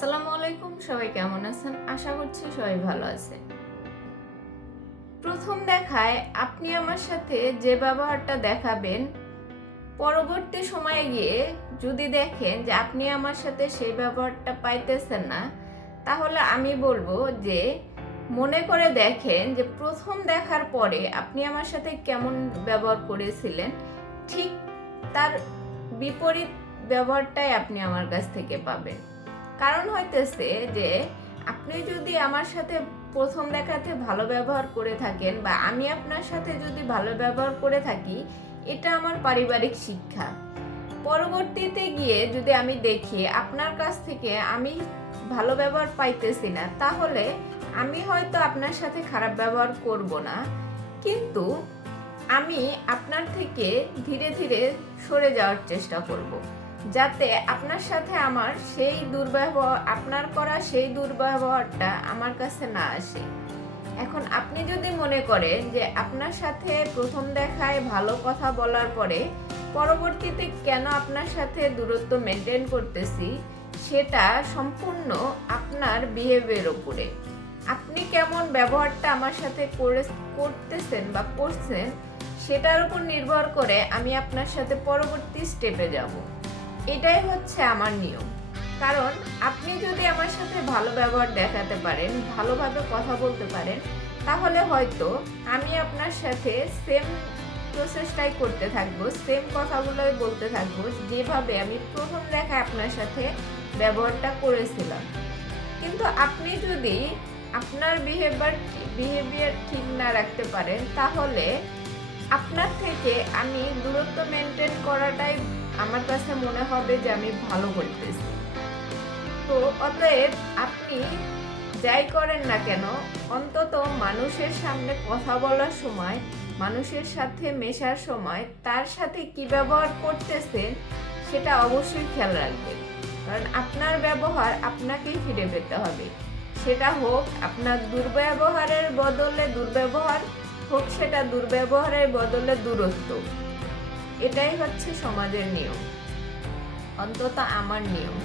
আসসালামু আলাইকুম, সবাই কেমন আছেন? আশা করছি সবাই ভালো আছেন। প্রথম দেখায় আপনি আমার সাথে যে ব্যবহারটা দেখাবেন, পরবর্তী সময়ে গিয়ে যদি দেখেন যে আপনি আমার সাথে সেই ব্যবহারটা পাইতেছেন না, তাহলে আমি বলবো যে মনে করে দেখেন যে প্রথম দেখার পরে আপনি আমার সাথে কেমন ব্যবহার করেছিলেন, ঠিক তার বিপরীত ব্যবহারটাই আপনি আমার কাছ থেকে পাবেন। কারণ হইতেছে যে আপনি যদি আমার সাথে প্রথম দেখাতে ভালো ব্যবহার করে থাকেন বা আমি আপনার সাথে যদি ভালো ব্যবহার করে থাকি, এটা আমার পারিবারিক শিক্ষা। পরবর্তীতে গিয়ে যদি আমি দেখি আপনার কাছ থেকে আমি ভালো ব্যবহার পাইতেছি না, তাহলে আমি হয়তো আপনার সাথে খারাপ ব্যবহার করব না, কিন্তু আমি আপনার থেকে ধীরে ধীরে সরে যাওয়ার চেষ্টা করব, যাতে আপনার সাথে আমার সেই দুর্ব্যবহার, আপনার করা সেই দুর্ব্যবহারটা আমার কাছে না আসে। এখন আপনি যদি মনে করেন যে আপনার সাথে প্রথম দেখায় ভালো কথা বলার পরে পরবর্তীতে কেন আপনার সাথে দূরত্ব মেনটেন করতেছি, সেটা সম্পূর্ণ আপনার বিহেভিয়ার উপরে। আপনি কেমন ব্যবহারটা আমার সাথে করতেছেন বা করছেন, সেটার উপর নির্ভর করে আমি আপনার সাথে পরবর্তী স্টেপে যাব। এটাই হচ্ছে আমার নিয়ম। কারণ আপনি যদি আমার সাথে ভালো ব্যবহার দেখাতে পারেন, ভালোভাবে কথা বলতে পারেন, তাহলে হয়তো আমি আপনার সাথে সেম প্রসেসটাই করতে থাকবো, সেম কথাগুলোই বলতে থাকবো, যেভাবে আমি প্রথম দেখায় আপনার সাথে ব্যবহারটা করেছিলাম। কিন্তু আপনি যদি আপনার বিহেভিয়ার ঠিক না রাখতে পারেন, তাহলে আপনার থেকে আমি দূরত্ব মেনটেন করাটাই আমার কাছে মনে হবে যে আমি ভালো করতেছি। তো অতএব আপনি যাই করেন না কেন, অন্তত মানুষের সামনে কথা বলার সময়, মানুষের সাথে মেশার সময় তার সাথে কি ব্যবহার করতেছেন সেটা অবশ্যই খেয়াল রাখবেন। কারণ আপনার ব্যবহার আপনাকেই ফিরে পেতে হবে। সেটা হোক আপনার দুর্ব্যবহারের বদলে দুর্ব্যবহার, হোক সেটা দুর্ব্যবহারের বদলে দূরত্ব। এটাই হচ্ছে সমাজের নিয়ম, অন্তত আমার নিয়ম।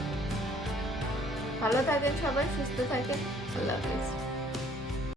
ভালো থাকেন সবাই, সুস্থ থাকেন। আল্লাহ হাফেজ।